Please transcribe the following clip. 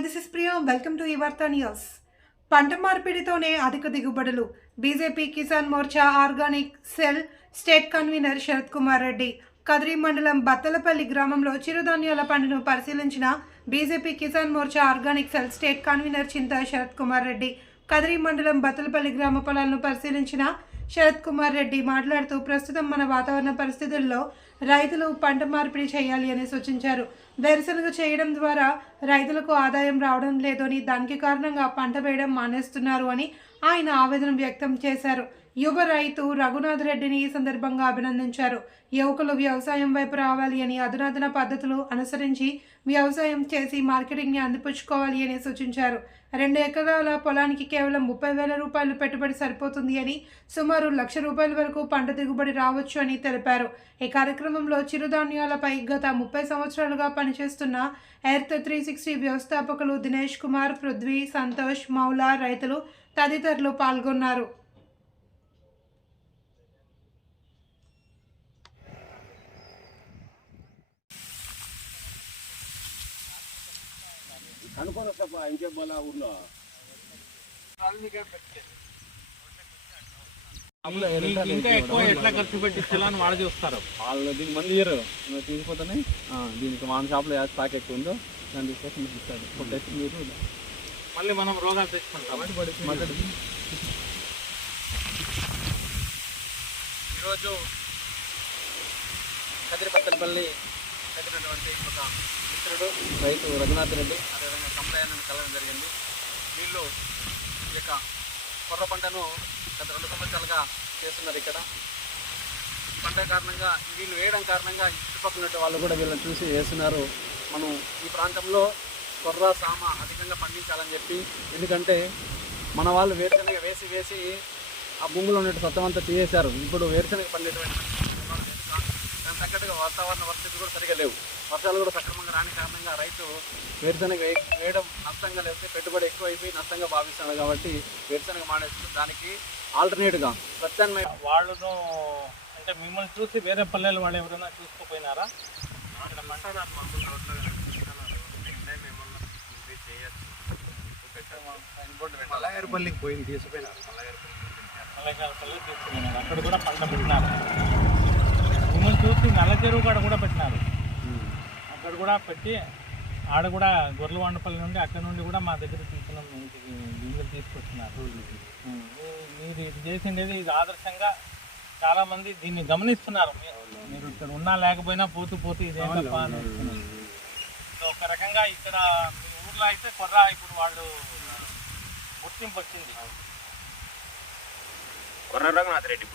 This is ప్రియో welcome to ఇవార్తా news పంట మార్పిడితోనే అధిక దిగుబడులు. BJP Kisan Morcha organic cell state convener Sharath Kumar Reddy Kadiri మండలం బత్తలపల్లి గ్రామంలో చిరుధాన్యాల పంటను పరిశీలించిన BJP Kisan Morcha organic cell state convener Chinta Sharath Kumar Reddy Kadiri మండలం బత్తలపల్లి గ్రామ పొలాలను పరిశీలించిన శరత్ కుమార్ రెడ్డి మాట్లాడుతూ ప్రస్తుతం మన వాతావరణ పరిస్థితుల్లో రైతులు పంట మార్పిడి చేయాలి అని సూచించారు. వేరుశనగ చేయడం ద్వారా రైతులకు ఆదాయం రావడం లేదని దానికి కారణంగా పంట వేయడం మానేస్తున్నారు అని ఆయన ఆవేదన వ్యక్తం చేశారు. యువ రైతు రఘునాథ్ రెడ్డిని ఈ సందర్భంగా అభినందించారు. యువకులు వ్యవసాయం వైపు రావాలి అని అధునాతన పద్ధతులు అనుసరించి వ్యవసాయం చేసి మార్కెటింగ్ని అందిపుచ్చుకోవాలి అని సూచించారు. రెండు ఎకరాల పొలానికి కేవలం ముప్పై వేల రూపాయలు పెట్టుబడి సరిపోతుంది అని సుమారు లక్ష రూపాయల వరకు పంట దిగుబడి రావచ్చు అని తెలిపారు. ఈ కార్యక్రమంలో చిరుధాన్యాలపై గత ముప్పై సంవత్సరాలుగా పనిచేస్తున్న ఎర్త్ త్రీ సిక్స్టీ వ్యవస్థాపకులు దినేష్ కుమార్ పృథ్వీ సంతోష్ మౌలా రైతులు తదితరులు పాల్గొన్నారు. అనుకోని వస్తా ఇంకే బోలా ఇంకా ఎక్కువ ఎట్లా ఖర్చు చూస్తారు? వాళ్ళు దీనికి మంది ఇయ్యరు. నువ్వు తీసుకుపోతేనే ఆ, దీనికి మన షాప్లో ఏ స్టాక్ ఎక్కువ ఉందో దాన్ని తీసుకొచ్చి మీకు ఇస్తాడు కొట్టేసి మీరు మళ్ళీ మనం రోగాలు తెచ్చుకుంటాం ఈరోజు కదిరిపత్తలపల్లి కదిరినటువంటి ఒక మిత్రుడు రైతు రఘునాథ్ రెడ్డి. కంప్లైంట్ కలవడం జరిగింది. వీళ్ళు ఈ యొక్క కొర్ర పంటను గత రెండు సంవత్సరాలుగా చేస్తున్నారు ఇక్కడ. పంట కారణంగా వీళ్ళు వేయడం కారణంగా ఈ చుట్టుపక్కల వాళ్ళు కూడా వీళ్ళని చూసి వేస్తున్నారు. మనం ఈ ప్రాంతంలో కొర్ర సామ అధికంగా పండించాలని చెప్పి ఎందుకంటే మన వాళ్ళు వేరుశనగ వేసి వేసి ఆ భూమిలో ఉన్నట్టు సత్తం అంతా తీసేశారు. ఇప్పుడు వేరుశనగ పండేటువంటి తగ్గట్టుగా వాతావరణ పరిస్థితులు కూడా సరిగా లేవు. వర్షాలు కూడా సక్రమంగా రాని కారణంగా రైతు వేరుశనగ వేయడం నష్టంగా లేకపోతే పెట్టుబడి ఎక్కువ అయిపోయి నష్టంగా భావిస్తున్నాడు కాబట్టి వేరుశనగ మానేస్తుంది దానికి ఆల్టర్నేట్గా ప్రత్యామ్నాయ వాళ్ళను అంటే మిమ్మల్ని చూసి వేరే పల్లెలు వాళ్ళు ఎవరైనా చూసుకోపోయినారా? మలయారపల్లికి పోయింది తీసుకుపోయినారు. మల్లెకాయల పల్లె తీసుకుపోయినారు. అక్కడ కూడా పంట పెట్టినారు. మిమ్మల్ని చూసి నల్ల చెరువు కాడ కూడా పెట్టినారు. అక్కడ కూడా పెట్టి ఆడ కూడా గొర్రెలవాండపల్లి నుండి అక్కడ నుండి కూడా మా దగ్గర తీసుకున్నాం గింజలు తీసుకొచ్చినారు. మీరు ఇది చేసిండేది ఇది ఆదర్శంగా చాలా మంది దీన్ని గమనిస్తున్నారు. మీరు ఇక్కడ ఉన్నా లేకపోయినా పోతూ పోతూ ఇది. సో ఒక రకంగా ఇక్కడ మీ ఊర్లో అయితే కొర్ర ఇప్పుడు వాళ్ళు గుర్తింపు వచ్చింది. కొర్ర రఘునాథ్ రెడ్డి